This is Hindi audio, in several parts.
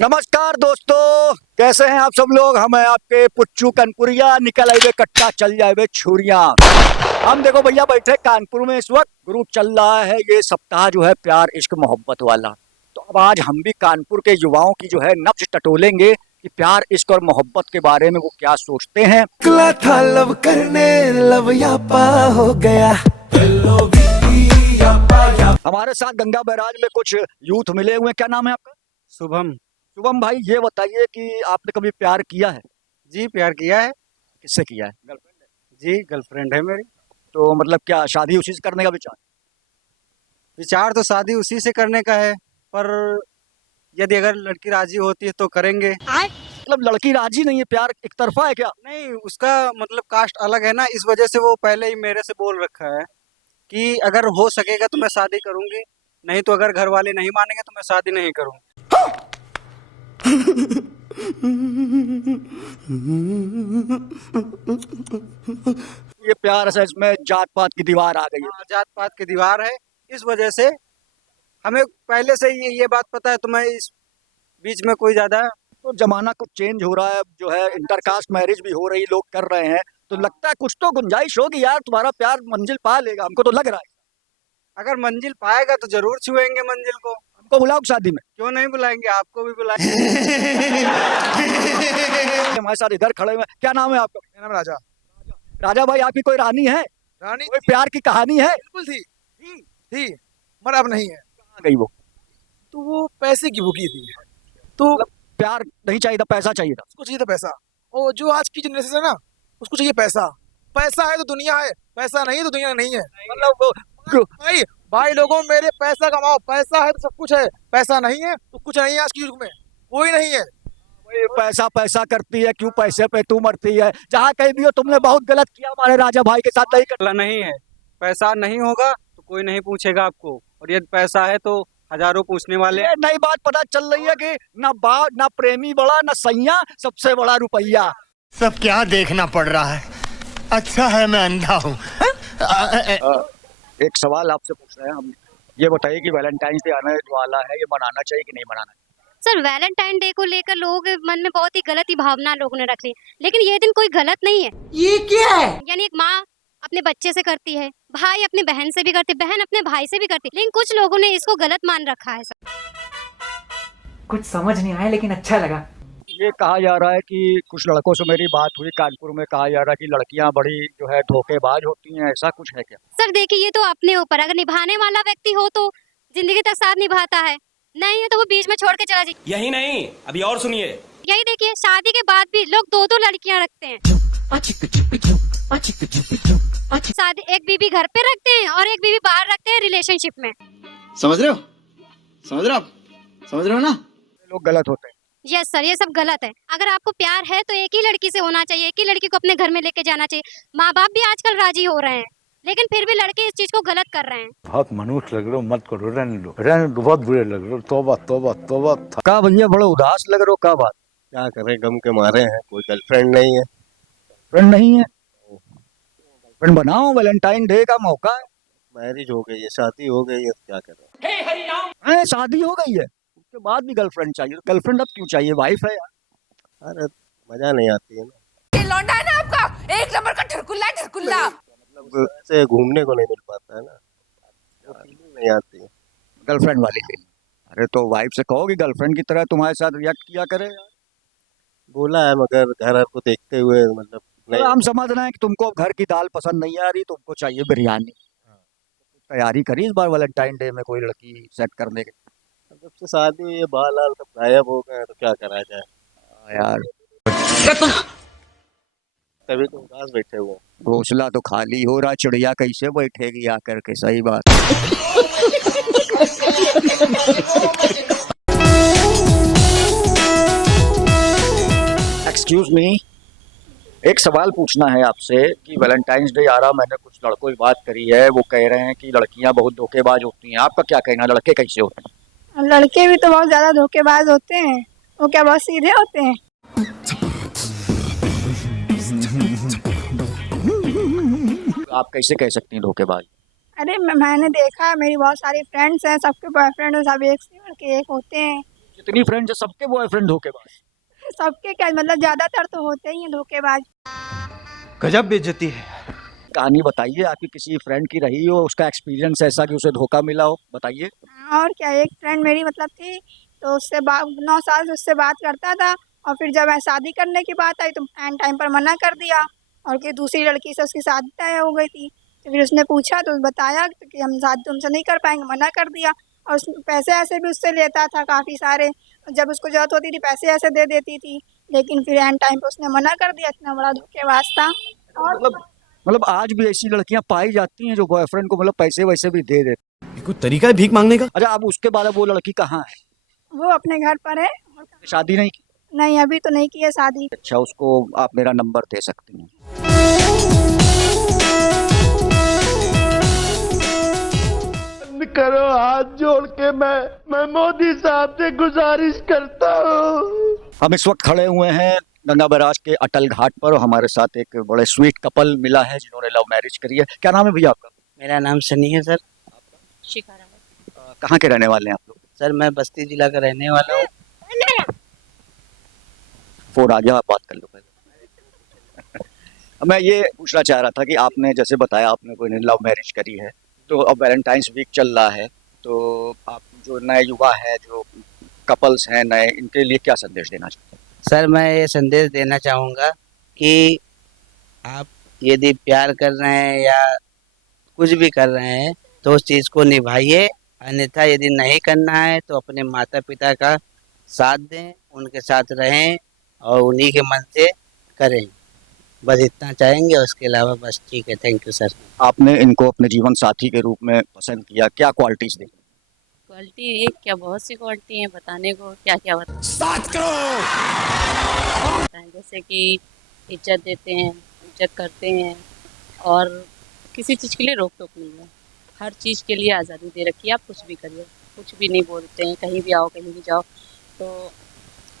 नमस्कार दोस्तों, कैसे हैं आप सब लोग। हम हैं आपके पुच्चू कनपुरिया, निकल आए कट्टा चल जाए छुरिया। हम देखो भैया बैठे कानपुर में, इस वक्त ग्रुप चल रहा है ये सप्ताह जो है प्यार इश्क मोहब्बत वाला। तो अब आज हम भी कानपुर के युवाओं की जो है नब्ज टटोलेंगे कि प्यार इश्क और मोहब्बत के बारे में वो क्या सोचते हैं। था लब करने लब यापा हो गया। हमारे साथ गंगा बैराज में कुछ यूथ मिले हुए हैं। क्या नाम है आपका? शुभम। शुभम भाई, ये बताइए कि आपने कभी प्यार किया है? जी प्यार किया है। किससे किया है? गर्लफ्रेंड है? जी गर्लफ्रेंड है मेरी। तो मतलब क्या शादी उसी से करने का विचार? विचार तो शादी उसी से करने का है, पर यदि अगर लड़की राजी होती है तो करेंगे। मतलब लड़की राजी नहीं है, प्यार एक तरफा है क्या? नहीं, उसका मतलब कास्ट अलग है ना, इस वजह से वो पहले ही मेरे से बोल रखा है कि अगर हो सकेगा तो मैं शादी करूंगी, नहीं तो अगर घर वाले नहीं मानेंगे तो मैं शादी नहीं करूंगी। ये प्यार है, इसमें जात पात की दीवार आ गई है। हाँ, जात पात की दीवार है, इस वजह से हमें पहले से ही ये बात पता है, तो मैं इस बीच में कोई ज्यादा। तो जमाना कुछ चेंज हो रहा है, जो है इंटरकास्ट मैरिज भी हो रही, लोग कर रहे हैं, तो लगता है कुछ तो गुंजाइश होगी यार, तुम्हारा प्यार मंजिल पा लेगा, हमको तो लग रहा है। अगर मंजिल पाएगा तो जरूर छुएंगे मंजिल को। हमको बुलाओ शादी में। क्यों नहीं बुलाएंगे, आपको भी बुलाएंगे। हमारे साथ इधर खड़े हुए, क्या नाम है आपका? मेरा नाम राजा। राजा भाई, आपकी कोई रानी है? रानी कोई प्यार की कहानी है? बिल्कुल थी मगर अब नहीं है। कहाँ गई वो? तो वो पैसे की भूखी थी, तो मतलब प्यार नहीं चाहिए था, पैसा चाहिए था। उसको चाहिए था पैसा। और जो आज की जनरेशन है ना, उसको चाहिए पैसा। पैसा है तो दुनिया है, पैसा नहीं है तो दुनिया नहीं है। मतलब भाई भाई लोगों, मेरे पैसा कमाओ, पैसा है तो सब कुछ है, पैसा नहीं है तो कुछ नहीं है। आज की युग में कोई नहीं है। पैसा पैसा करती है, क्यों पैसे पे तू मरती है। जहाँ कहीं भी हो, तुमने बहुत गलत किया हमारे राजा भाई के साथ। नहीं कर नहीं है, पैसा नहीं होगा तो कोई नहीं पूछेगा आपको, और यदि पैसा है तो हजारों पूछने वाले। ये नई बात पता चल रही है कि ना बाप ना प्रेमी बड़ा, ना सैया, सबसे बड़ा रुपया। सब क्या देखना पड़ रहा है। अच्छा है मैं अंधा हूँ। एक सवाल आपसे पूछ रहे हैं हम, ये बताइए कि वैलेंटाइंस डे आने वाला है, ये मनाना चाहिए कि नहीं मनाना चाहिए? सर, वैलेंटाइन डे को लेकर लोग मन में बहुत ही गलत ही भावना लोगों ने रख ली, लेकिन ये दिन कोई गलत नहीं है। ये क्या है? यानी एक माँ अपने बच्चे से करती है, भाई अपने बहन से भी करती, बहन अपने भाई से भी करती, लेकिन कुछ लोगों ने इसको गलत मान रखा है सर। कुछ समझ नहीं आया लेकिन अच्छा लगा। ये कहा जा रहा है कि कुछ लड़कों से मेरी बात हुई कानपुर में, कहा जा रहा है कि लड़कियां बड़ी जो है धोखेबाज होती हैं, ऐसा कुछ है क्या? सर देखिए, ये तो अपने ऊपर, अगर निभाने वाला व्यक्ति हो तो जिंदगी तक साथ निभाता है, नहीं है तो वो बीच में छोड़ के चला जाए। यही नहीं, अभी और सुनिए। यही देखिए, शादी के बाद भी लोग दो दो लड़कियां रखते हैं। शादी एक बीबी घर पे रखते हैं और एक बीबी बाहर रखते हैं रिलेशनशिप में। समझ रहे हो? समझ रहे हो आप? समझ रहे हो ना? लोग गलत होते हैं। यस सर, ये सब गलत है। अगर आपको प्यार है तो एक ही लड़की से होना चाहिए, एक ही लड़की को अपने घर में लेके जाना चाहिए। माँ बाप भी आजकल राजी हो रहे हैं, लेकिन फिर भी लड़के इस चीज को गलत कर रहे हैं। बहुत मनुष्य लग रहे हो, मत करो, रहने दो, बहुत बुरे लग रहे हो। तौबा तौबा तौबा। का भैया बड़े उदास लग रहे हो, का बात? क्या करें, गम के मारे हैं, कोई गर्लफ्रेंड नहीं है। फ्रेंड नहीं है? फ्रेंड बनाओ, वैलेंटाइन डे का मौका है। मैरिज हो गई है, शादी हो गई है, तो क्या करें। शादी हो गई है, उसके बाद भी गर्लफ्रेंड चाहिए? तो गर्लफ्रेंड अब क्यों चाहिए, वाइफ है यार। अरे मजा नहीं आती है ना। ये लौंडा है ना आपका, एक नंबर का ढरकुल्ला ढरकुल्ला। मतलब ऐसे घूमने को नहीं मिल पाता है ना, वो फीलिंग नहीं आती है गर्लफ्रेंड वाली फीलिंग। अरे तो वाइफ से कहो कि गर्लफ्रेंड की तरह तुम्हारे साथ रिएक्ट किया करे यार। बोला है, मगर घर को देखते हुए मतलब नहीं। हम समझ रहे हैं कि तुमको घर की दाल पसंद नहीं आ रही, तुमको चाहिए बिरयानी। तैयारी करी इस बार वैलेंटाइन डे में कोई लड़की सेट करने की? जब से शादी हुई है, बाल लाल सब गायब हो गए, तो क्या करा जाए यार। तभी तो उदास बैठे हुए हैं। घोंसला तो खाली हो रहा, चिड़िया कैसे बैठेगी आकर के? सही बात। एक्सक्यूज मी, एक सवाल पूछना है आपसे कि वैलेंटाइंस डे आ रहा, मैंने कुछ लड़कों की बात करी है, वो कह रहे हैं कि लड़कियां बहुत धोखेबाज होती हैं। आपका क्या कहना, लड़के कैसे होते हैं? लड़के भी तो बहुत ज्यादा धोखेबाज होते हैं, वो क्या बहुत सीधे होते हैं? आप कैसे कह सकती हैं धोखेबाज? अरे मैंने देखा है, मेरी बहुत सारी फ्रेंड्स हैं, सबके बॉयफ्रेंड सब एक से बढ़ के एक होते हैं। कितनी फ्रेंड्स है, सबके बॉयफ्रेंड धोखेबाज? सबके क्या मतलब ज्यादातर तो होते ही हैं धोखेबाज। गजब बेइज्जती है। कहानी बताइए, आपकी किसी फ्रेंड की रही हो, उसका एक्सपीरियंस ऐसा कि उसे धोखा मिला हो, बताइए। और क्या, एक फ्रेंड मेरी मतलब थी, तो उससे 9 साल से उससे बात करता था, और फिर जब मैं शादी करने की बात आई तो एंड टाइम पर मना कर दिया, और कि दूसरी लड़की से उसकी शादी तय हो गई थी। तो फिर उसने पूछा तो बताया कि हम शादी तुमसे नहीं कर पाएंगे, मना कर दिया। और उस पैसे ऐसे भी उससे लेता था काफ़ी सारे, जब उसको जरूरत होती थी पैसे ऐसे दे देती थी, लेकिन फिर एंड टाइम पे उसने मना कर दिया। इतना बड़ा धोखेबाज था। और मतलब आज भी ऐसी लड़कियां पाई जाती हैं जो बॉयफ्रेंड को मतलब पैसे वैसे भी दे देती। कोई तरीका है भीख मांगने का? अच्छा, अब उसके बाद वो लड़की कहाँ है? वो अपने घर पर है। शादी नहीं की? नहीं, अभी तो नहीं की है शादी। अच्छा, उसको आप मेरा नंबर दे सकती हैं? करो हाथ जोड़ के, मैं मोदी साहब से गुजारिश करता हूँ। हम इस वक्त खड़े हुए हैं गंगा बैराज के अटल घाट पर, और हमारे साथ एक बड़े स्वीट कपल मिला है जिन्होंने लव मैरिज करी है। क्या नाम है भैया आपका? मेरा नाम सनी है सर। कहाँ के रहने वाले हैं आप लोग? सर मैं बस्ती जिला का रहने वाला हूँ। फोन आ गया, आप बात कर लो पहले। मैं ये पूछना चाह रहा था कि आपने जैसे बताया आपने कोई लव मैरिज करी है, तो अब वैलेंटाइंस वीक चल रहा है, तो आप जो नए युवा हैं, जो कपल्स हैं नए, इनके लिए क्या संदेश देना चाहते हैं? सर मैं ये संदेश देना चाहूँगा कि आप यदि प्यार कर रहे हैं या कुछ भी कर रहे हैं तो उस चीज़ को निभाइए, अन्यथा यदि नहीं करना है तो अपने माता पिता का साथ दें, उनके साथ रहें और उन्हीं के मन से करें। बस इतना चाहेंगे, उसके अलावा बस ठीक है। Thank you sir. आपने इनको अपने जीवन साथी के रूप में पसंद किया, क्या क्वालिटीज देखी? क्वालिटी एक क्या, बहुत सी क्वालिटी है बताने को, क्या क्या बताएं। जैसे कि इज्जत देते हैं, इज्जत करते हैं, और किसी चीज़ के लिए रोक टोक नहीं है। हर चीज़ के लिए आज़ादी दे रखी है, आप कुछ भी करिए, कुछ भी नहीं बोलते हैं, कहीं भी आओ कहीं भी जाओ। तो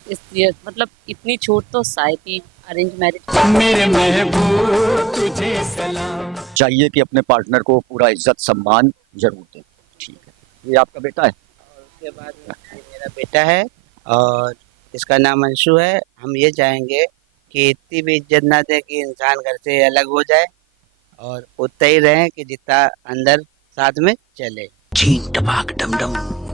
इसलिए मतलब इतनी छूट तो शायद ही अरेंज मैरिज मेरे महबूब तुझे सलाम। चाहिए कि अपने पार्टनर को पूरा इज्जत सम्मान जरूर दें। ठीक है, ये आपका बेटा है? उसके बाद ये मेरा बेटा है और इसका नाम अंशु है। हम ये चाहेंगे कि इतनी भी इज्जत ना दें कि इंसान घर से अलग हो जाए, और उतना ही रहें कि जितना अंदर साथ में चले।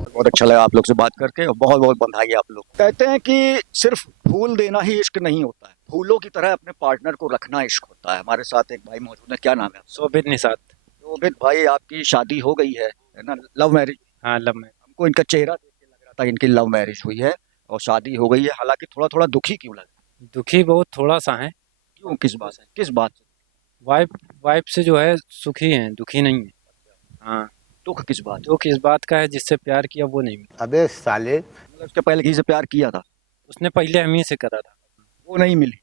बहुत अच्छा लगा आप लोग से बात करके, और बहुत बहुत बधाई आप लोग। कहते हैं कि सिर्फ फूल देना ही इश्क नहीं होता है, फूलों की तरह अपने पार्टनर को रखना इश्क होता है। हमारे साथ एक भाई मौजूद है, क्या नाम है? शोभित निषाद। शोभित भाई, आपकी शादी हो गई है ना? Love marriage? हाँ, लव मैरिज। हमको इनका चेहरा देख के लग रहा था इनकी लव मैरिज हुई है और शादी हो गई है, हालांकि थोड़ा थोड़ा दुखी क्यों लगा? दुखी बहुत थोड़ा सा है। क्यों, किस बात से, किस बात से? वाइफ से जो है सुखी हैं, दुखी नहीं है। हाँ, दुख किस बात? दुख इस बात का है जिससे प्यार किया वो नहीं मिला। अबे साले, मतलब उसके पहले किसी से प्यार किया था? उसने पहले हम ही से करा था, वो नहीं मिली,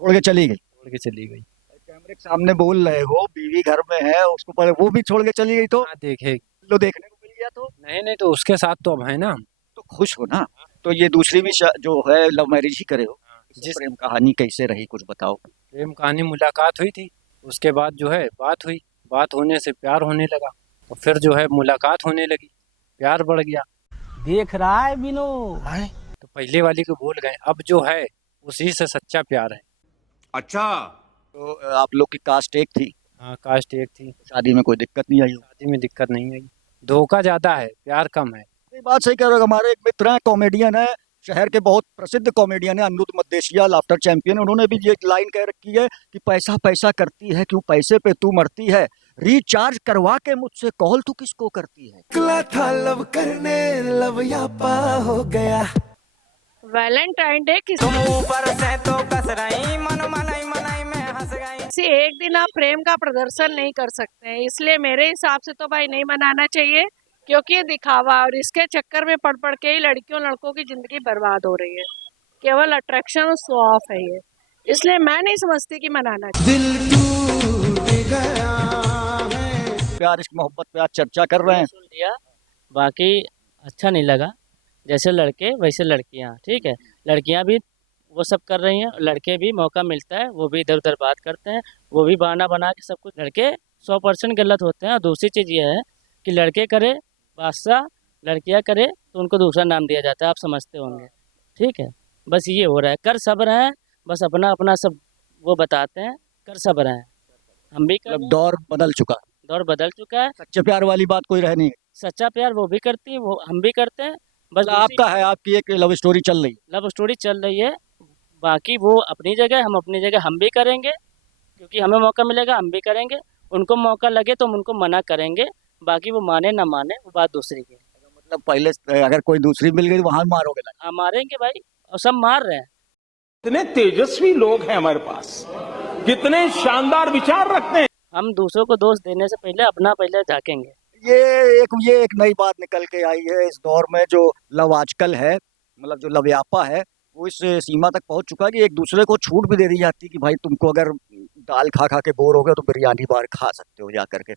छोड़ के चली गई। छोड़ के चली गई। कैमरे के सामने बोल रहे हो, बीवी घर में है, उसको पहले वो भी छोड़ के चली गई, तो हाँ, देखे लो देखने को मिल गया तो? नहीं तो उसके साथ तो अब है ना। तो खुश हो ना? तो ये दूसरी भी जो है लव मैरिज ही करे हो? जिस प्रेम कहानी कैसे रही, कुछ बताओ। प्रेम कहानी, मुलाकात हुई थी, उसके बाद जो है बात हुई, बात होने से प्यार होने लगा, तो फिर जो है मुलाकात होने लगी, प्यार बढ़ गया। देख रहा है बिनो, तो पहले वाली को भूल गए, अब जो है उसी से सच्चा प्यार है। अच्छा, तो आप लोग की कास्ट एक थी? हाँ, कास्ट एक थी। शादी में कोई दिक्कत नहीं आई? शादी में दिक्कत नहीं आई, धोखा ज्यादा है, प्यार कम है। ये बात सही कह रहे हो। हमारे एक मित्र हैं, कॉमेडियन है, शहर के बहुत प्रसिद्ध कॉमेडियन है, अनिरुद्ध मद्देशिया, लाफ्टर चैंपियन। उन्होंने भी ये लाइन कह रखी है कि पैसा पैसा करती है, क्यों पैसे पे तू मरती है, रिचार्ज करवा के मुझसे कॉल तू किसको करती है। निकला था लव करने, लव यापा हो गया। वैलेंटाइन डे तुम ऊपर से तो कस रही, मन मनाई में हंस गई। किसी एक दिन आप प्रेम का प्रदर्शन नहीं कर सकते हैं, इसलिए मेरे हिसाब से तो भाई नहीं मनाना चाहिए, क्योंकि ये दिखावा और इसके चक्कर में पड़ के ही लड़कियों लड़कों की जिंदगी बर्बाद हो रही है। केवल अट्रैक्शन और शो ऑफ है ये, इसलिए मैं नहीं समझती कि मनाना चाहिए। दिल टूट गया है। प्यार इश्क मोहब्बत पे आज चर्चा कर रहे हैं। सुन लिया, बाकी अच्छा नहीं लगा। जैसे लड़के वैसे लड़कियां, ठीक है, लड़कियां भी वो सब कर रही हैं, लड़के भी मौका मिलता है वो भी इधर उधर बात करते हैं, वो भी बहाना बना के सब कुछ। लड़के 100% गलत होते हैं। और दूसरी चीज़ ये है कि लड़के करे बादशाह, लड़कियां करे तो उनको दूसरा नाम दिया जाता है, आप समझते होंगे। ठीक है, बस ये हो रहा है, कर सब रहे हैं, बस अपना अपना सब वो बताते हैं, कर सब रहे हैं, हम भी कर मतलब दौर बदल चुका, दौर बदल चुका है। सच्चे प्यार वाली बात कोई रह नहीं है। सच्चा प्यार वो भी करती है, वो हम भी करते हैं, बस मतलब आपका है, आपकी एक लव स्टोरी चल रही है। लव स्टोरी चल रही है, बाकी वो अपनी जगह, हम अपनी जगह, हम भी करेंगे, क्योंकि हमें मौका मिलेगा हम भी करेंगे, उनको मौका लगे तो हम उनको मना करेंगे, बाकी वो माने ना माने वो बात दूसरी की है। मतलब पहले अगर कोई दूसरी मिल गई तो वहां मारोगे ना? हाँ मारेंगे भाई, और सब मार रहे हैं। कितने तेजस्वी लोग हैं हमारे पास, कितने शानदार विचार रखते हैं। हम दूसरों को दोष देने से पहले अपना पहले झाकेंगे। ये एक नई बात निकल के आई है इस दौर में, जो लव आजकल है, मतलब जो लव्यापा है, वो इस सीमा तक पहुंच चुका है कि एक दूसरे को छूट भी दे दी जाती है कि भाई तुमको अगर दाल खा खा के बोर हो गए तो बिरयानी बार खा सकते हो जा करके।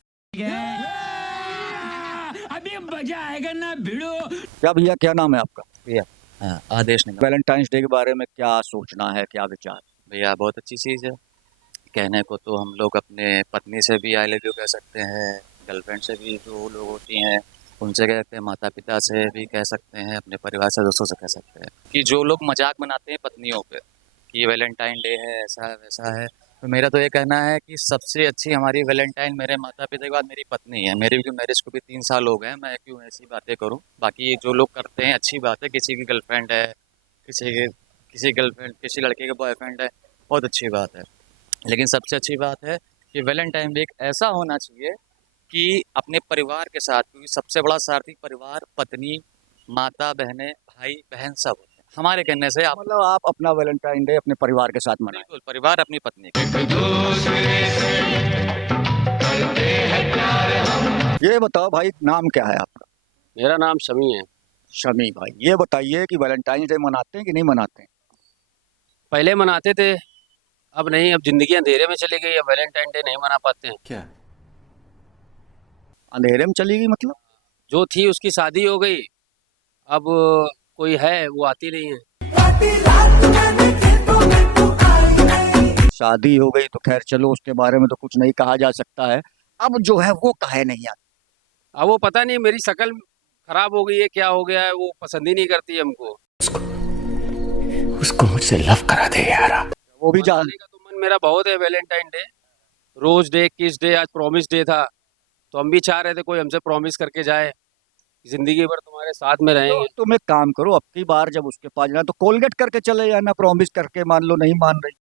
अभी मजा आएगा ना भिड़ो। क्या भैया, क्या नाम है आपका? भैया आदेश निगम। वैलेंटाइंस डे के बारे में क्या सोचना है, क्या विचार? भैया बहुत अच्छी चीज़ है, कहने को तो हम लोग अपने पत्नी से भी आई लव यू कह सकते हैं, गर्लफ्रेंड से भी जो लोग होती हैं उनसे कह सकते हैं, माता पिता से भी कह सकते हैं, अपने परिवार सदस्यों से कह सकते हैं। कि जो लोग मजाक बनाते हैं पत्नियों पे कि वैलेंटाइन डे है, ऐसा है वैसा है, तो मेरा तो ये कहना है कि सबसे अच्छी हमारी वैलेंटाइन मेरे माता पिता के बाद मेरी पत्नी है। मेरी भी मैरिज को भी 3 साल हो गए हैं, मैं क्यों ऐसी बातें करूं। बाकी जो लोग करते हैं अच्छी बात है, किसी की गर्लफ्रेंड है, किसी गर्लफ्रेंड, किसी लड़के का बॉयफ्रेंड है, बहुत अच्छी बात है। लेकिन सबसे अच्छी बात है कि वैलेंटाइन डे एक ऐसा होना चाहिए कि अपने परिवार के साथ, क्योंकि सबसे बड़ा सारथी परिवार, पत्नी, माता, बहनें, भाई बहन सब होते हैं। हमारे कहने से आप मतलब आप अपना वैलेंटाइन डे अपने परिवार के साथ मनाएं। बिल्कुल, परिवार अपनी पत्नी के। ये बताओ भाई, नाम क्या है आपका? मेरा नाम शमी है। शमी भाई, ये बताइए कि वैलेंटाइन डे मनाते हैं कि नहीं मनाते हैं? पहले मनाते थे, अब नहीं, अब जिंदगी अंधेरे में चली गई, अब वैलेंटाइन डे नहीं मना पाते हैं। क्या अंधेरे में चली गई? मतलब जो थी उसकी शादी हो गई, अब कोई है वो आती नहीं है। शादी हो गई तो खैर चलो, उसके बारे में तो कुछ नहीं कहा जा सकता है। अब जो है वो कहे नहीं आता। अब वो पता नहीं मेरी शक्ल खराब हो गई है, क्या हो गया है, वो पसंद ही नहीं करती है हमको। उसको मुझसे लव करा दे यार। वो भी जान का तो मन मेरा बहुत है। वैलेंटाइन डे, रोज डे, किस डे, आज प्रॉमिस डे था, तो हम भी चाह रहे थे कोई हमसे प्रॉमिस करके जाए, जिंदगी भर तुम्हारे साथ में रहेंगे। तो तुम एक काम करो, अब की बार जब उसके पास जाना तो कोलगेट करके चले जाना, प्रॉमिस करके। मान लो नहीं मान रही,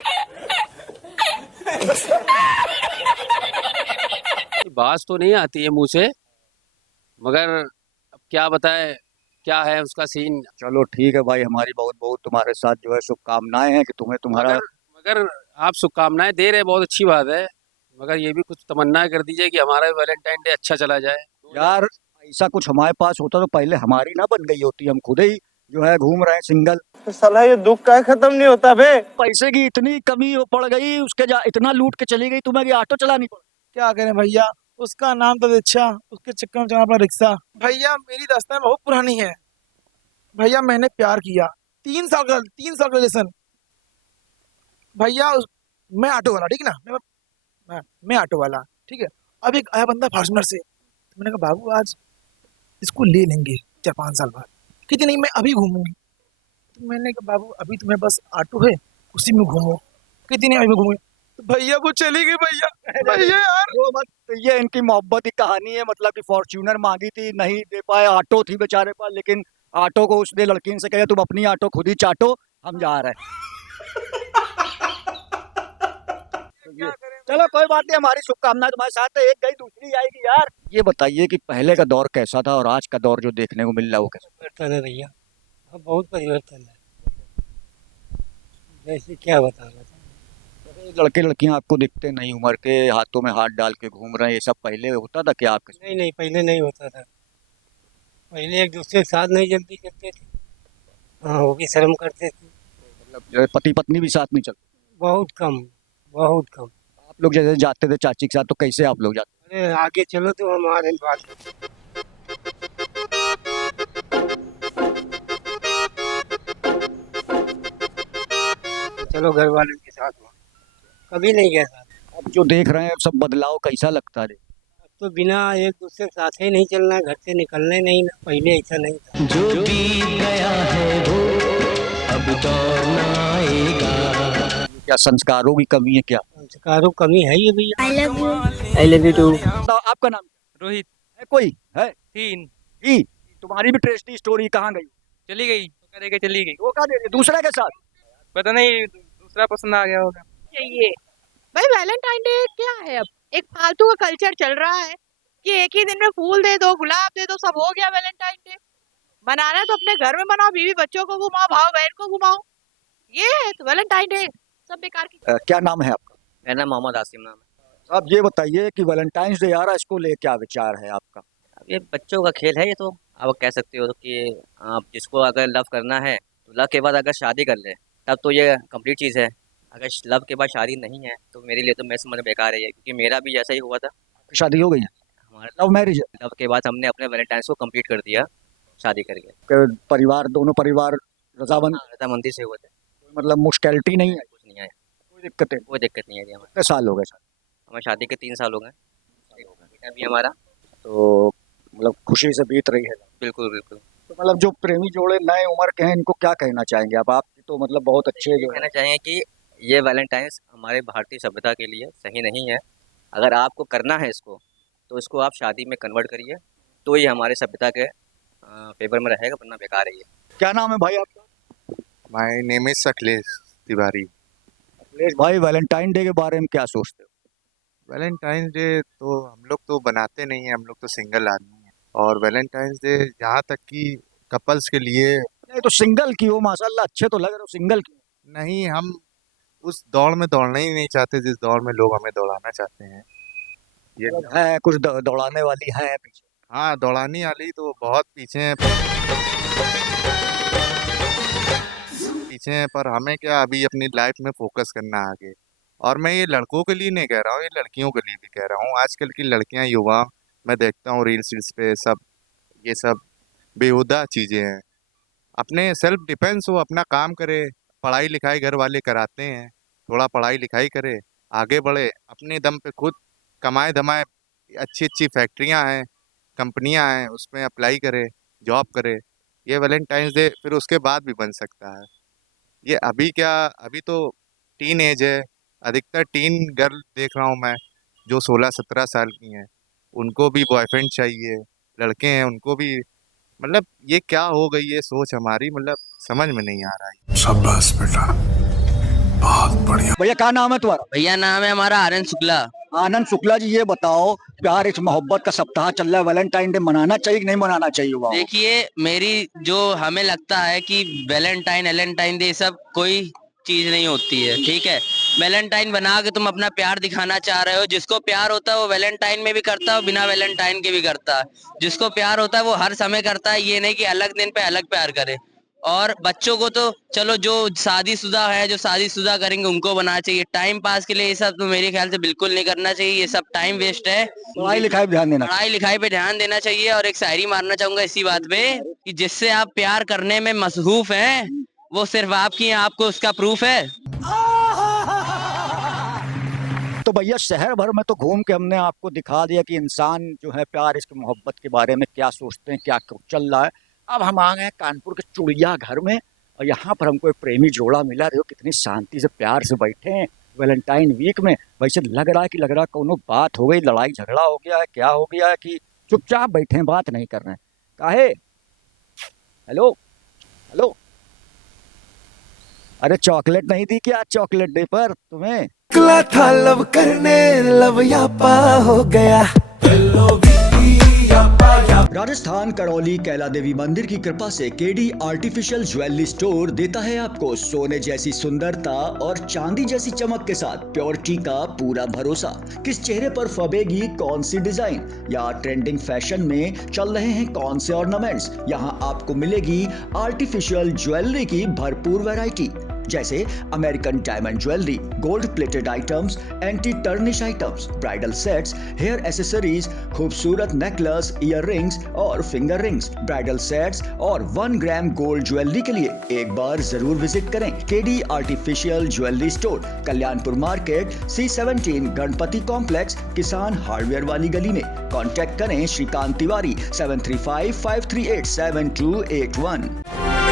बात तो नहीं आती है मुंह से, मगर अब क्या बताए क्या है उसका सीन। चलो ठीक है भाई, हमारी बहुत बहुत तुम्हारे साथ जो है शुभकामनाएं हैं कि तुम्हें तुम्हारा। मगर आप शुभकामनाएं दे रहे, बहुत अच्छी बात है, मगर ये भी कुछ तमन्ना कर दीजिए कि हमारा वैलेंटाइन डे अच्छा चला जाए। यार ऐसा कुछ हमारे पास होता तो पहले हमारी ना बन गई होती, हम खुद ही जो है घूम रहे हैं सिंगल। तो साला ये दुख का खत्म नहीं होता बे। पैसे की इतनी कमी पड़ गई, उसके इतना लूट के चली गई तुम्हें कि ऑटो चलानी पड़ी। क्या करें भैया, उसका नाम तो रिक्शा, उसके चक्कर में चला पड़ा रिक्शा। भैया मेरी दास्तान बहुत पुरानी है भैया, मैंने प्यार किया 3 साल का रिलेशन भैया। मैं ऑटो वाला, ठीक है ना, मैं ऑटो वाला, ठीक है। अब एक आया बंदा फॉर्च्यूनर से, तो मैंने कहा बाबू आज इसको ले लेंगे 4-5 साल बाद। कहती नहीं, मैं अभी घूमूंगी। तो मैंने कहा बाबू अभी तुम्हें बस ऑटो है, उसी में घूमो। कहती नहीं अभी मैं घूमूंगी। तो भैया वो चली गई भैया यार। वो मत, तो ये इनकी मोहब्बत की कहानी है। मतलब कि फॉर्च्यूनर मांगी थी, नहीं दे पाए, ऑटो थी बेचारे पास, लेकिन ऑटो को उसने लड़की से कहा तुम अपनी ऑटो खुद ही चाटो, हम जा रहे हैं। चलो कोई बात नहीं, हमारी शुभकामनाएं तुम्हारे साथ है, एक गई दूसरी आएगी यार। ये बताइए कि पहले का दौर कैसा था और आज का दौर जो देखने को मिल रहा है वो कैसा? परिवर्तन है भैया, अब बहुत परिवर्तन है। जैसे क्या बताना, लड़के लड़कियां आपको दिखते नहीं, उम्र के, हाथों में हाथ डाल के घूम रहे हैं, ये सब पहले होता था क्या आपके? नहीं पहले नहीं होता था। पहले एक दूसरे के साथ नहीं जल्दी करते थे, हाँ वो भी शर्म करते थे। मतलब पति पत्नी भी साथ नहीं चलते? बहुत कम, बहुत कम। आप लोग जैसे जाते थे चाची के साथ, तो कैसे आप लोग जाते? अरे आगे चलो तो हमारे बात। चलो घर वालों के साथ, कभी नहीं गया साथ। अब जो देख रहे हैं सब बदलाव कैसा लगता है? तो बिना एक दूसरे के साथ ही नहीं चलना, घर से निकलने नहीं ना, पहले ऐसा नहीं था। जो बीत गया है वो अब दौर ना आएगा। क्या संस्कारों की कमी है क्या? संस्कारों की कमी है ये भैया। I love you too. तो आपका नाम रोहित है? कोई है? तीन ई तुम्हारी भी ट्रेस्टी स्टोरी कहाँ गई? चली गई, धोखा देके चली गई। धोखा दे रही दूसरे के साथ? पता नहीं दूसरा पसंद आ गया होगा। चाहिए भाई, वैलेंटाइन डे क्या है? अब एक फालतू का कल्चर चल रहा है कि एक ही दिन में फूल दे दो, गुलाब दे दो, सब हो गया वैलेंटाइन डे। मनाना तो अपने घर में मनाओ, बीवी बच्चों को घुमाओ, भाव बहन को घुमाओ, ये है तो वैलेंटाइन डे सब बेकार की। क्या नाम है आपका? मेरा नाम मोहम्मद आसिम नाम है। आप ये बताइए कि वैलेंटाइंस डे आ रहा है, इसको ले क्या विचार है आपका? अब ये बच्चों का खेल है, ये तो आप कह सकते हो कि आप जिसको अगर लव करना है तो लव के बाद अगर शादी कर ले तब तो ये कंप्लीट चीज़ है। अगर लव के बाद शादी नहीं है तो मेरे लिए तो मैं समझ बेकार है ये, क्योंकि मेरा भी जैसा ही हुआ था। शादी हो गई है? हमारा लव मैरिज है? लव के बाद हमने अपने वैलेंटाइंस को कंप्लीट कर दिया शादी करके। परिवार, दोनों परिवार रजामंदी से हुए थे। मतलब मुश्किलिटी नहीं है? कुछ नहीं है, कोई दिक्कत है? कोई दिक्कत नहीं है जी। हमें कितने साल हो गए सर? हमें शादी के 3 साल हो गए, बेटा भी हमारा। तो मतलब खुशी से बीत रही है? बिल्कुल बिल्कुल। तो मतलब जो प्रेमी जोड़े नए उम्र के हैं इनको क्या कहना चाहेंगे आप? तो मतलब बहुत अच्छे जो कहना चाहेंगे कि ये वैलेंटाइंस हमारे भारतीय सभ्यता के लिए सही नहीं है। अगर आपको करना है इसको तो इसको आप शादी में कन्वर्ट करिए, तो ये हमारे सभ्यता के फेवर में रहेगा, वरना बेकार है ये। क्या नाम है भाई आपका? My name is Akhilesh Tiwari. Akhilesh भाई, वैलेंटाइन डे के बारे में क्या सोचते हो? वैलेंटाइंस डे तो हम लोग तो बनाते नहीं हैं, हम लोग तो सिंगल आदमी हैं। और वैलेंटाइंस डे यहाँ तक कि कपल्स के लिए नहीं, तो सिंगल क्यों? माशाल्लाह अच्छे तो लग रहे हो, सिंगल क्यों? नहीं, हम उस दौड़ में दौड़ना ही नहीं चाहते जिस दौड़ में लोग हमें दौड़ाना चाहते हैं। ये है कुछ दौड़ाने वाली है पीछे? हाँ, दौड़ाने वाली तो बहुत पीछे हैं, पर हमें क्या अभी अपनी लाइफ में फोकस करना है आगे। और मैं ये लड़कों के लिए नहीं कह रहा हूँ, ये लड़कियों के लिए भी कह रहा हूँ। आजकल की लड़कियां, युवा, मैं देखता हूँ रील्स पे ये सब बेहुदा चीज़ें हैं। अपने सेल्फ डिफेंस हो, अपना काम करे, पढ़ाई लिखाई घर वाले कराते हैं, थोड़ा पढ़ाई लिखाई करे, आगे बढ़े, अपने दम पे खुद कमाए धमाए, अच्छी अच्छी फैक्ट्रियां हैं, कंपनियां हैं, उसमें अप्लाई करे, जॉब करे। ये वैलेंटाइंस डे फिर उसके बाद भी बन सकता है। ये अभी क्या, अभी तो टीन एज है, अधिकतर टीन गर्ल देख रहा हूँ मैं जो 16-17 साल की हैं, उनको भी बॉयफ्रेंड चाहिए, लड़के हैं उनको भी। मतलब ये क्या हो गई ये सोच हमारी, मतलब समझ में नहीं आ रहा है। शाबाश बेटा, बहुत बढ़िया। भैया क्या नाम है तुम्हारा? भैया नाम है हमारा आनंद शुक्ला। आनंद शुक्ला जी, ये बताओ प्यार इस मोहब्बत का सप्ताह चल रहा है, वैलेंटाइन डे मनाना चाहिए कि नहीं मनाना चाहिए? देखिए, मेरी जो हमें लगता है कि वैलेंटाइन डे सब कोई चीज नहीं होती है, ठीक है। वैलेंटाइन बना के तुम अपना प्यार दिखाना चाह रहे हो, जिसको प्यार होता है वो वैलेंटाइन में भी करता है, बिना वैलेंटाइन के भी करता है। जिसको प्यार होता है वो हर समय करता है, ये नहीं कि अलग दिन पे अलग प्यार करे। और बच्चों को तो चलो जो शादीशुदा है, जो शादीशुदा करेंगे उनको बनाना चाहिए। टाइम पास के लिए ये सब तो मेरे ख्याल से बिल्कुल नहीं करना चाहिए, ये सब टाइम वेस्ट है। पढ़ाई लिखाई पे ध्यान देना, पढ़ाई लिखाई पे ध्यान देना चाहिए। और एक शायरी मारना चाहूंगा इसी बात पे कि जिससे आप प्यार करने में मसरूफ हैं वो सिर्फ आपकी, आपको उसका प्रूफ है। तो भैया शहर भर में तो घूम के हमने आपको दिखा दिया कि इंसान जो है प्यार, इसकी मोहब्बत के बारे में क्या सोचते हैं, क्या चल रहा है। अब हम आ गए कानपुर के चिड़ियाघर में और यहाँ पर हमको एक प्रेमी जोड़ा मिला। देखो कितनी शांति से प्यार से बैठे हैं वैलेंटाइन वीक में। वैसे लग रहा है कोनो बात हो गई, लड़ाई झगड़ा हो गया है, क्या हो गया है कि चुपचाप बैठे हैं, बात नहीं कर रहे हैं। काहे? हेलो हेलो, अरे चॉकलेट नहीं दी क्या चॉकलेट डे पर तुम्हें? निकला था लव करने, लव यापा हो गया। राजस्थान करौली कैला देवी मंदिर की कृपा से केडी आर्टिफिशियल ज्वेलरी स्टोर देता है आपको सोने जैसी सुंदरता और चांदी जैसी चमक के साथ प्योरिटी का पूरा भरोसा। किस चेहरे पर फबेगी कौन सी डिजाइन या ट्रेंडिंग फैशन में चल रहे हैं कौन से ऑर्नामेंट्स, यहाँ आपको मिलेगी आर्टिफिशियल ज्वेलरी की भरपूर वैरायटी। जैसे American diamond jewellery, gold plated items, anti tarnish items, bridal sets, hair accessories, खूबसूरत नेकलेस, ईयर रिंग्स और फिंगर रिंग्स, ब्राइडल सेट्स और 1 ग्राम गोल्ड ज्वेलरी के लिए एक बार जरूर विजिट करें KD artificial jewellery store, Kalyanpur market, C17 Ganpati complex, किसान हार्डवेयर वाली गली में। कॉन्टैक्ट करें श्रीकांत तिवारी 7355387281।